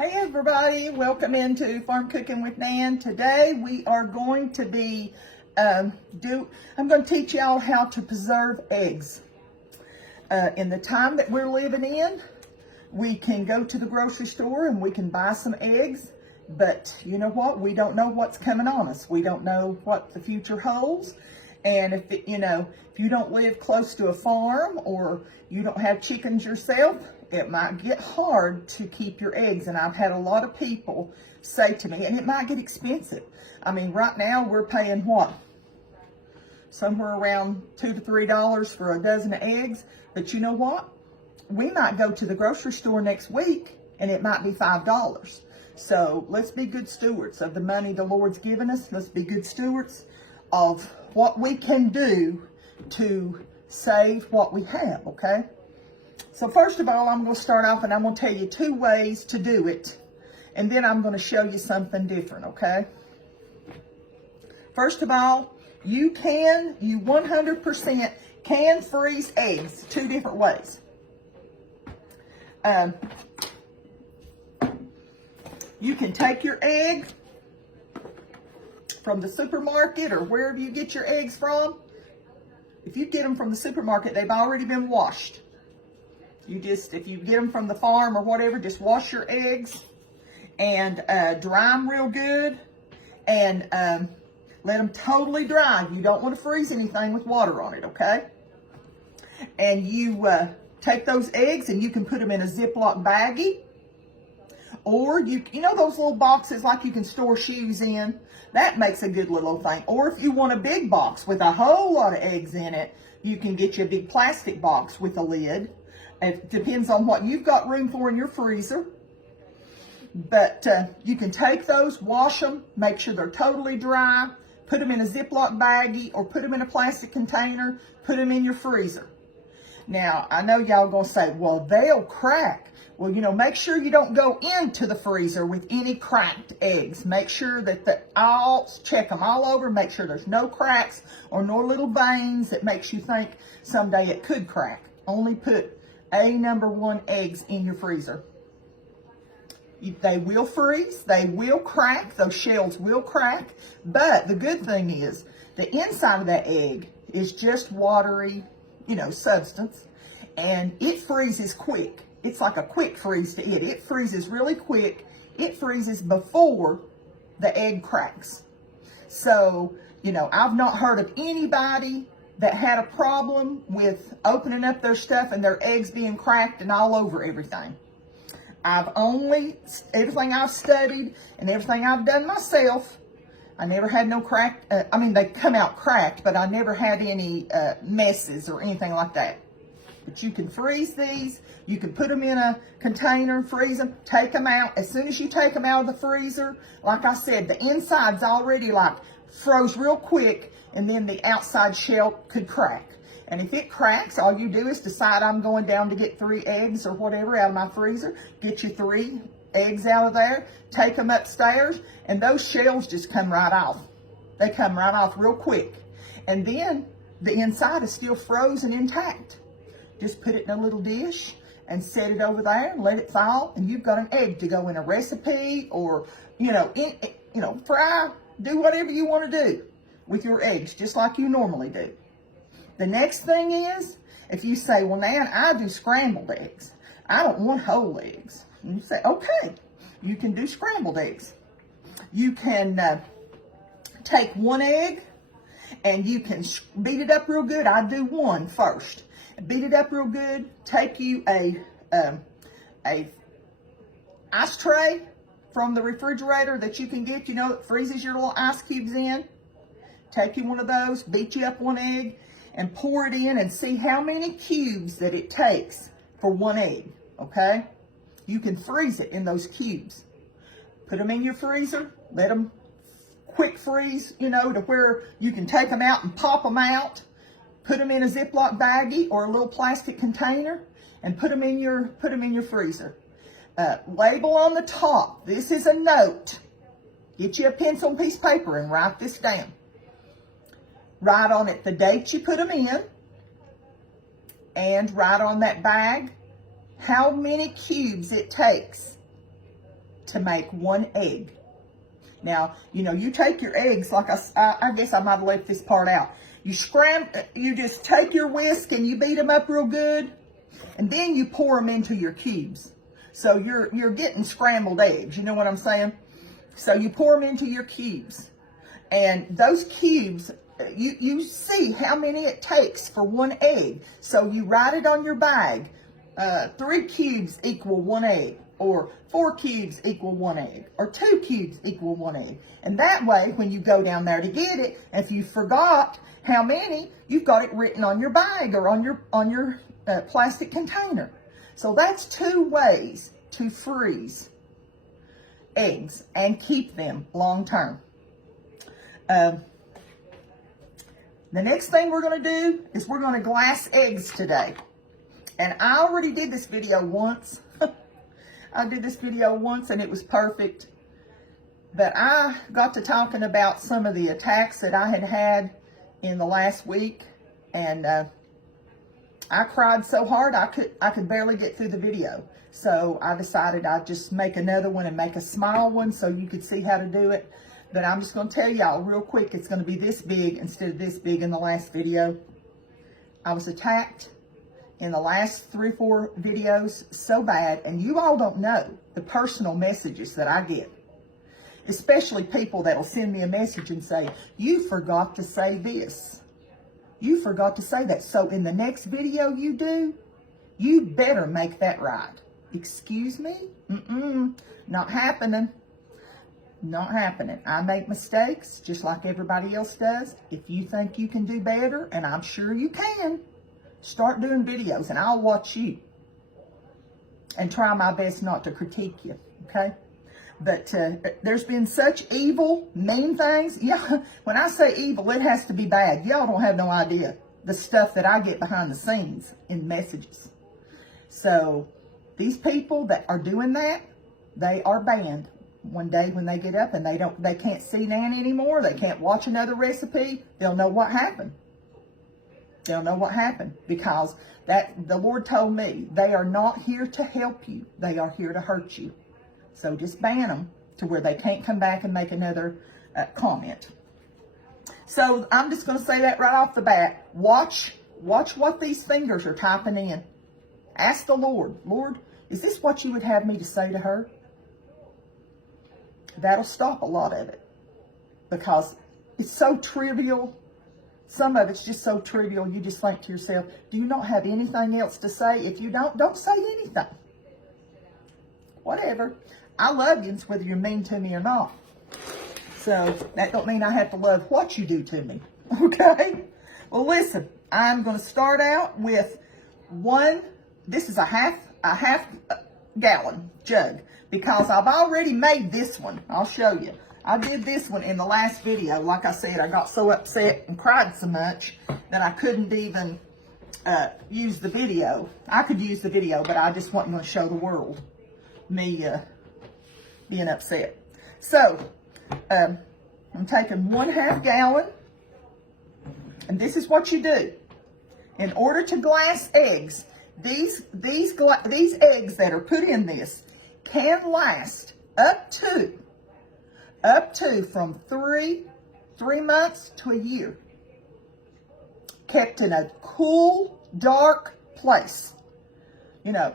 Hey everybody, welcome into Farm Cooking with Nan. Today we are going to be, I'm going to teach y'all how to preserve eggs. In the time that we're living in, we can go to the grocery store and we can buy some eggs, but you know what? We don't know what's coming on us. We don't know what the future holds. And if you don't live close to a farm or you don't have chickens yourself, it might get hard to keep your eggs. And I've had a lot of people say to me, and it might get expensive. I mean, right now we're paying what? Somewhere around $2 to $3 for a dozen of eggs. But you know what? We might go to the grocery store next week and it might be $5. So let's be good stewards of the money the Lord's given us. Let's be good stewards of what we can do to save what we have, okay? So first of all, I'm going to start off and I'm going to tell you 2 ways to do it. And then I'm going to show you something different, okay? First of all, you 100% can freeze eggs 2 different ways. You can take your egg from the supermarket or wherever you get your eggs from. If you get them from the supermarket, they've already been washed. If you get them from the farm or whatever, just wash your eggs and dry them real good and let them totally dry. You don't want to freeze anything with water on it, okay? And you take those eggs and you can put them in a Ziploc baggie, or you know those little boxes like you can store shoes in? That makes a good little thing. Or if you want a big box with a whole lot of eggs in it, you can get you a big plastic box with a lid. It depends on what you've got room for in your freezer. But you can take those, wash them, make sure they're totally dry, put them in a Ziploc baggie or put them in a plastic container, put them in your freezer. Now, I know y'all gonna say, well, they'll crack. Well, make sure you don't go into the freezer with any cracked eggs. Make sure that check them all over, make sure there's no cracks or no little veins that makes you think someday it could crack. Only put #1 eggs in your freezer. They will freeze, they will crack, those shells will crack, but the good thing is the inside of that egg is just watery, substance, and it freezes quick. It's like a quick freeze to it. It freezes really quick. It freezes before the egg cracks. So, I've not heard of anybody that had a problem with opening up their stuff and their eggs being cracked and all over everything. Everything I've studied and everything I've done myself, I never had no crack. They come out cracked, but I never had any messes or anything like that. But you can freeze these. You can put them in a container, freeze them, take them out. As soon as you take them out of the freezer, like I said, the inside's already froze real quick, and then the outside shell could crack. And if it cracks, all you do is decide I'm going down to get 3 eggs or whatever out of my freezer. Get you 3 eggs out of there, take them upstairs, and those shells just come right off. They come right off real quick. And then the inside is still frozen intact. Just put it in a little dish and set it over there and let it thaw, and you've got an egg to go in a recipe or, fry, do whatever you want to do with your eggs, just like you normally do. The next thing is, if you say, well, Nan, I do scrambled eggs. I don't want whole eggs. And you say, okay, you can do scrambled eggs. You can take 1 egg and you can beat it up real good. I do 1 first. Beat it up real good. Take you a ice tray from the refrigerator that you can get, that freezes your little ice cubes in. Take you 1 of those, beat you up 1 egg, and pour it in and see how many cubes that it takes for 1 egg, okay? You can freeze it in those cubes. Put them in your freezer, let them quick freeze, to where you can take them out and pop them out. Put them in a Ziploc baggie or a little plastic container and put them in your freezer. Label on the top. This is a note. Get you a pencil and piece of paper and write this down. Write on it the date you put them in, and write on that bag how many cubes it takes to make one egg. Now, you know, you take your eggs, like I guess I might have left this part out. You just take your whisk and you beat them up real good, and then you pour them into your cubes. So you're getting scrambled eggs, you know what I'm saying? So you pour them into your cubes, and those cubes, you see how many it takes for one egg. So you write it on your bag. 3 cubes equal 1 egg, or 4 cubes equal 1 egg, or 2 cubes equal 1 egg. And that way, when you go down there to get it, if you forgot how many, you've got it written on your bag or on your plastic container. So that's 2 ways to freeze eggs and keep them long term. The next thing we're going to do is we're going to glass eggs today. And I already did this video once. I did this video once and it was perfect. But I got to talking about some of the attacks that I had had in the last week. And I cried so hard I could barely get through the video. So I decided I'd just make another one and make a small one so you could see how to do it. But I'm just going to tell y'all real quick, it's going to be this big instead of this big in the last video. I was attacked in the last 3 or 4 videos so bad, and you all don't know the personal messages that I get. Especially people that'll send me a message and say, you forgot to say this. You forgot to say that. So in the next video you do, you better make that right. Excuse me? Not happening. Not happening. I make mistakes just like everybody else does. If you think you can do better, and I'm sure you can, start doing videos and I'll watch you and try my best not to critique you, okay? But there's been such evil, mean things. Yeah, when I say evil, it has to be bad. Y'all don't have no idea the stuff that I get behind the scenes in messages. So these people that are doing that, they are banned. One day when they get up and they can't see Nan anymore, they can't watch another recipe, they'll know what happened. They'll know what happened, because the Lord told me they are not here to help you. They are here to hurt you. So just ban them to where they can't come back and make another comment. So I'm just going to say that right off the bat. Watch what these fingers are typing in. Ask the Lord, Lord, is this what you would have me to say to her? That'll stop a lot of it, because it's so trivial. Some of it's just so trivial, you just think to yourself, do you not have anything else to say? If you don't say anything. Whatever. I love you, whether you're mean to me or not. So that don't mean I have to love what you do to me. Okay? Well, listen, I'm going to start out with this is a half gallon jug, because I've already made this one. I'll show you. I did this one in the last video. Like I said, I got so upset and cried so much that I couldn't even use the video. I could use the video, but I just wasn't going to show the world me being upset. So, I'm taking 1/2 gallon, and this is what you do. In order to glass eggs, these eggs that are put in this can last up to from 3 months to a year, kept in a cool, dark place. You know,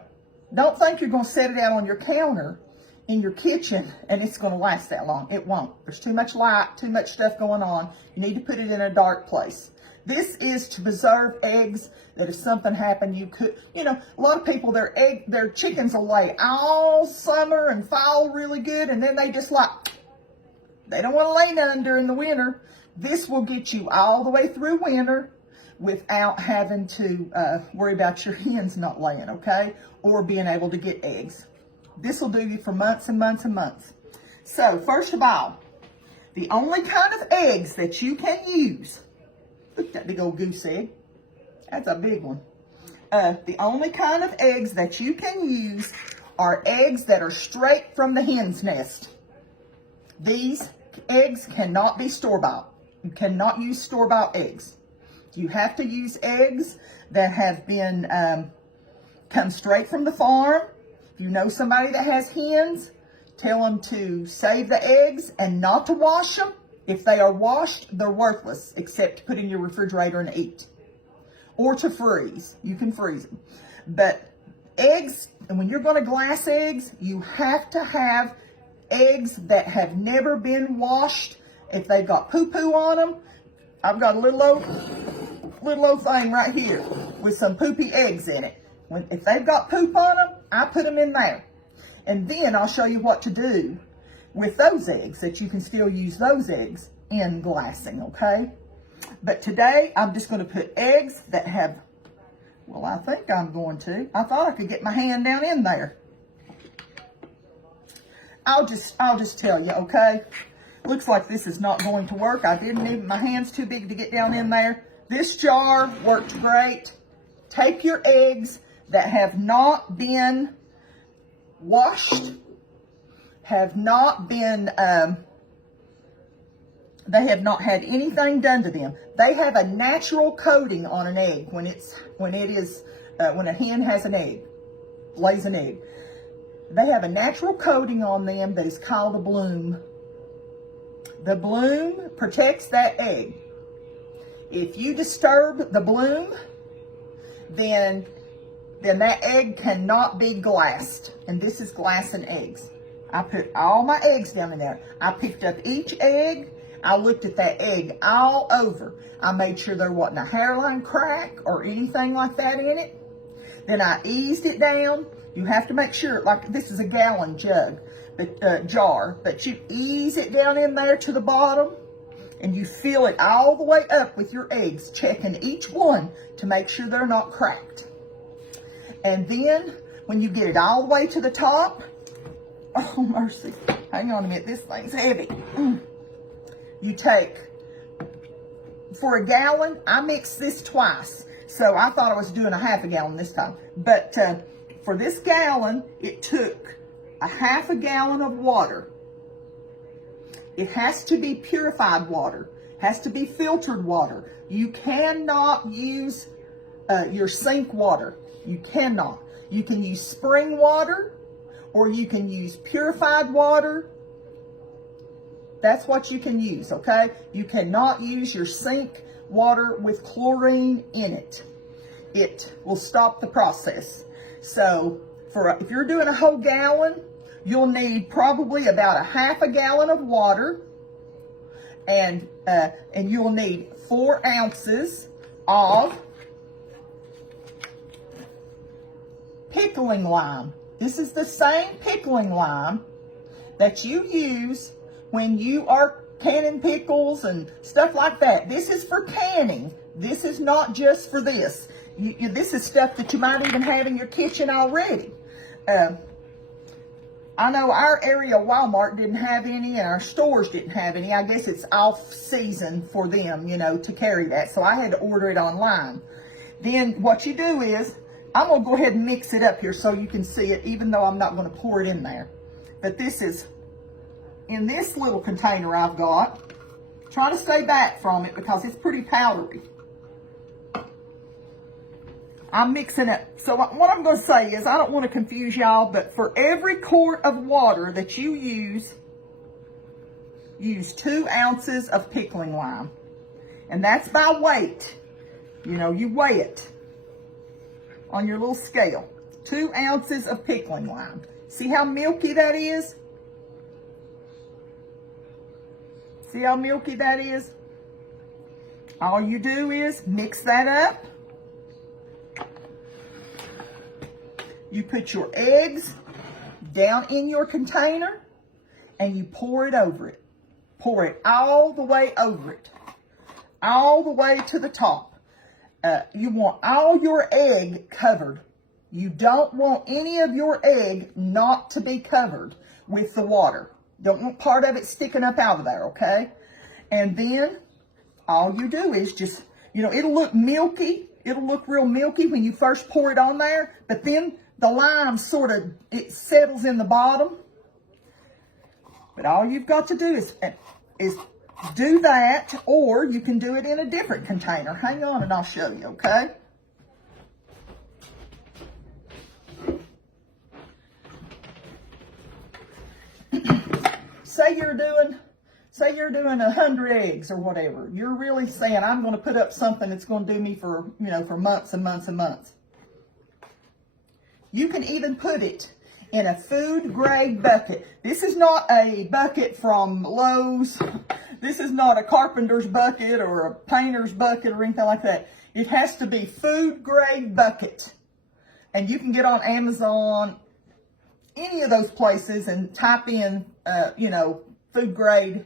don't think you're going to set it out on your counter in your kitchen and it's going to last that long. It won't. There's too much light, too much stuff going on. You need to put it in a dark place. This is to preserve eggs that if something happened, you could, you know, a lot of people, their chickens will lay all summer and fall really good, and then they just they don't want to lay none during the winter. This will get you all the way through winter without having to worry about your hens not laying, okay? Or being able to get eggs. This will do you for months and months and months. So, first of all, the only kind of eggs that you can use, look at that big old goose egg. That's a big one. The only kind of eggs that you can use are eggs that are straight from the hen's nest. These eggs cannot be store-bought. You cannot use store-bought eggs. You have to use eggs that have been come straight from the farm. If you know somebody that has hens, Tell them to save the eggs and not to wash them. If they are washed, they're worthless, except to put in your refrigerator and eat. Or to freeze. You can freeze them. But eggs, and when you're going to glass eggs, you have to have eggs that have never been washed. If they've got poo-poo on them, I've got a little old thing right here with some poopy eggs in it. If they've got poop on them, I put them in there. And then I'll show you what to do with those eggs, that you can still use those eggs in glassing, okay? But today, I'm just going to put eggs that have, well, I think I'm going to. I thought I could get my hand down in there. I'll just tell you, okay? Looks like this is not going to work. I didn't even, my hand's too big to get down in there. This jar worked great. Take your eggs that have not been washed, have not been, they have not had anything done to them. They have a natural coating on an egg when a hen has an egg, lays an egg. They have a natural coating on them that is called a bloom. The bloom protects that egg. If you disturb the bloom, then that egg cannot be glassed. And this is glassing eggs. I put all my eggs down in there. I picked up each egg. I looked at that egg all over. I made sure there wasn't a hairline crack or anything like that in it. Then I eased it down. You have to make sure, like this is a gallon jar, but you ease it down in there to the bottom, and you fill it all the way up with your eggs, checking each one to make sure they're not cracked. And then when you get it all the way to the top, oh mercy, hang on a minute, this thing's heavy. You take, for a gallon, I mixed this twice. So I thought I was doing a half a gallon this time. But for this gallon, it took a half a gallon of water. It has to be purified water. Has to be filtered water. You cannot use your sink water. You cannot. You can use spring water, or you can use purified water. That's what you can use, okay? You cannot use your sink water with chlorine in it. It will stop the process. So if you're doing a whole gallon, you'll need probably about a half a gallon of water, and you'll need 4 ounces of pickling lime. This is the same pickling lime that you use when you are canning pickles and stuff like that. This is for canning. This is not just for this. This is stuff that you might even have in your kitchen already. I know our area Walmart didn't have any, and our stores didn't have any. I guess it's off season for them, you know, to carry that. So I had to order it online. Then what you do is, I'm going to go ahead and mix it up here so you can see it, even though I'm not going to pour it in there. But this is in this little container I've got. Try to stay back from it because it's pretty powdery. I'm mixing it. So what I'm going to say is, I don't want to confuse y'all, but for every quart of water that you use 2 ounces of pickling lime. And that's by weight. You know, you weigh it on your little scale. 2 ounces of pickling lime. See how milky that is? See how milky that is? All you do is mix that up. You put your eggs down in your container and you pour it over it. Pour it all the way over it. All the way to the top. You want all your egg covered. You don't want any of your egg not to be covered with the water. Don't want part of it sticking up out of there, okay? And then all you do is just, you know, it'll look milky. It'll look real milky when you first pour it on there. But then the lime sort of, it settles in the bottom. But all you've got to do is do that, or you can do it in a different container. Hang on and I'll show you, okay? say you're doing 100 eggs or whatever. You're really saying, I'm going to put up something that's going to do me for, you know, for months and months and months. You can even put it in a food grade bucket. This is not a bucket from Lowe's. This is not a carpenter's bucket or a painter's bucket or anything like that. It has to be food grade bucket. And you can get on Amazon, any of those places, and type in, you know, food grade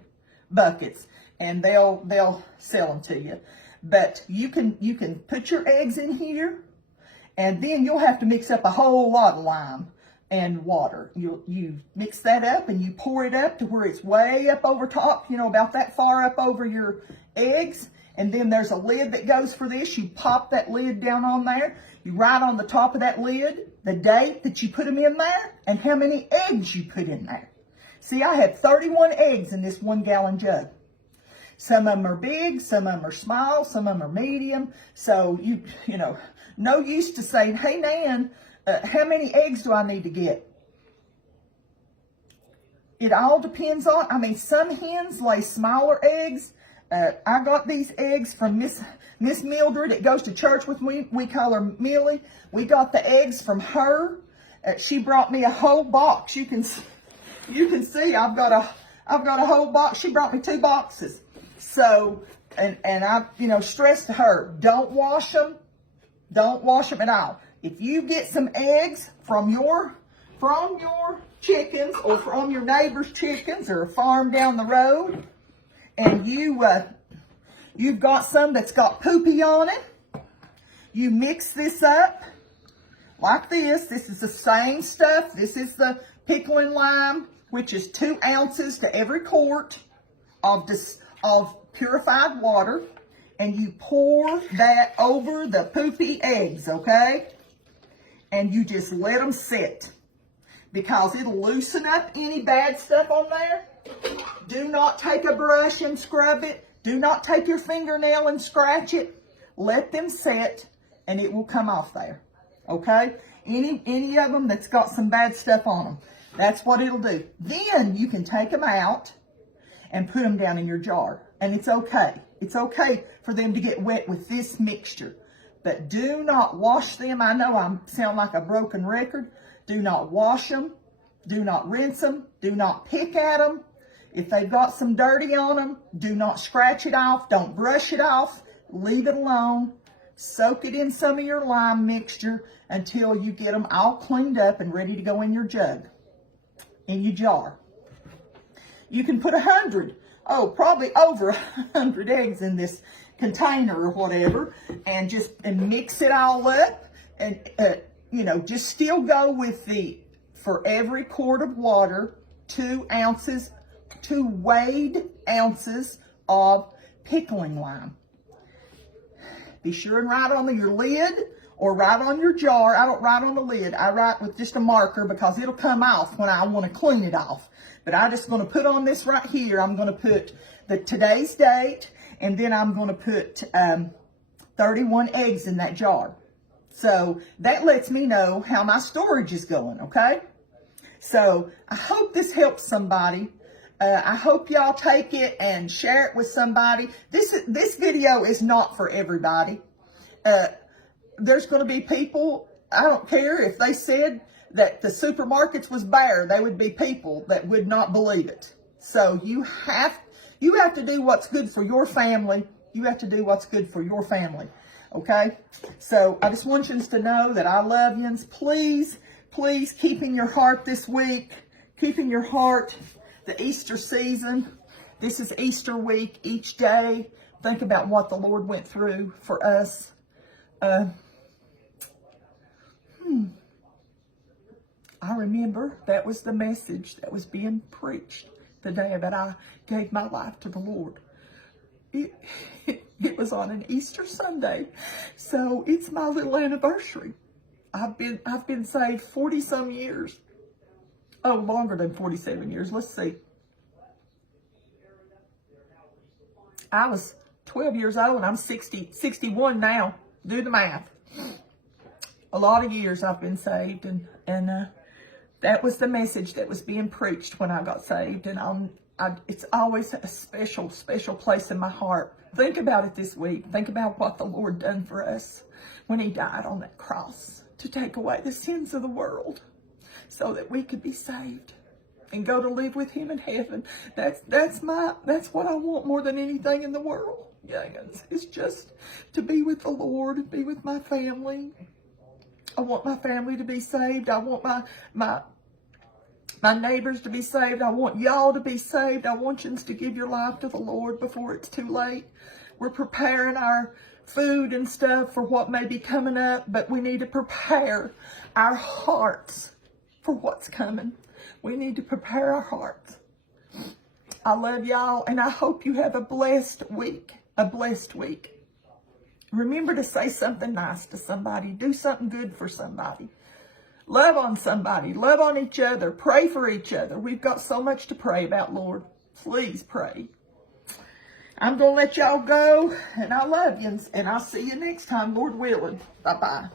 buckets, and they'll sell them to you. But you can put your eggs in here, and then you'll have to mix up a whole lot of lime and water. You mix that up and you pour it up to where it's way up over top, you know, about that far up over your eggs. And then there's a lid that goes for this. You pop that lid down on there. You write on the top of that lid the date that you put them in there and how many eggs you put in there. See, I have 31 eggs in this 1 gallon jug. Some of them are big, some of them are small, some of them are medium. So, you know, no use to saying, hey, Nan, how many eggs do I need to get? It all depends on, I mean, some hens lay smaller eggs. I got these eggs from Miss Mildred that goes to church with me. We call her Millie. We got the eggs from her. She brought me a whole box. You can see I've got a whole box. She brought me 2 boxes. So, and I, you know, stressed to her, don't wash them. Don't wash them at all. If you get some eggs from your chickens or from your neighbor's chickens or a farm down the road, and you've got some that's got poopy on it, you mix this up like this. This is the same stuff. This is the pickling lime, which is 2 ounces to every quart of purified water, and you pour that over the poopy eggs, okay? And you just let them sit, because it'll loosen up any bad stuff on there. Do not take a brush and scrub it. Do not take your fingernail and scratch it. Let them set, and it will come off there, okay? Any of them that's got some bad stuff on them. That's what it'll do. Then you can take them out and put them down in your jar. And it's okay. It's okay for them to get wet with this mixture. But do not wash them. I know I sound like a broken record. Do not wash them. Do not rinse them. Do not pick at them. If they've got some dirty on them, do not scratch it off. Don't brush it off. Leave it alone. Soak it in some of your lime mixture until you get them all cleaned up and ready to go in your jug, in your jar. You can put 100, probably over 100 eggs in this container or whatever, and mix it all up, and you know, just still go with for every quart of water, 2 weighed ounces of pickling lime. Be sure and write on your lid or write on your jar. I don't write on the lid. I write with just a marker because it'll come off when I want to clean it off. But I'm just going to put on this right here. I'm going to put today's date, and then I'm going to put 31 eggs in that jar. So that lets me know how my storage is going, okay? So I hope this helps somebody. I hope y'all take it and share it with somebody. This video is not for everybody. There's going to be people, I don't care if they said that the supermarkets was bare, there would be people that would not believe it. So you have to do what's good for your family. You have to do what's good for your family. Okay? So I just want you to know that I love you. Please, please keep in your heart this week. Keep in your heart the Easter season. This is Easter week. Each day, think about what the Lord went through for us. I remember that was the message that was being preached the day that I gave my life to the Lord. It was on an Easter Sunday, so it's my little anniversary. I've been saved 40-some years. Oh, longer than 47 years. Let's see. I was 12 years old, and I'm 61 now. Do the math. A lot of years I've been saved, and That was the message that was being preached when I got saved. And it's always a special, special place in my heart. Think about it this week. Think about what the Lord done for us when he died on that cross to take away the sins of the world so that we could be saved and go to live with him in heaven. That's what I want more than anything in the world. Yeah, it's just to be with the Lord and be with my family. I want my family to be saved. I want my neighbors to be saved. I want y'all to be saved. I want you to give your life to the Lord before it's too late. We're preparing our food and stuff for what may be coming up, but we need to prepare our hearts for what's coming. We need to prepare our hearts. I love y'all, and I hope you have a blessed week. A blessed week. Remember to say something nice to somebody. Do something good for somebody. Love on somebody. Love on each other. Pray for each other. We've got so much to pray about, Lord. Please pray. I'm going to let y'all go, and I love you, and I'll see you next time, Lord willing. Bye-bye.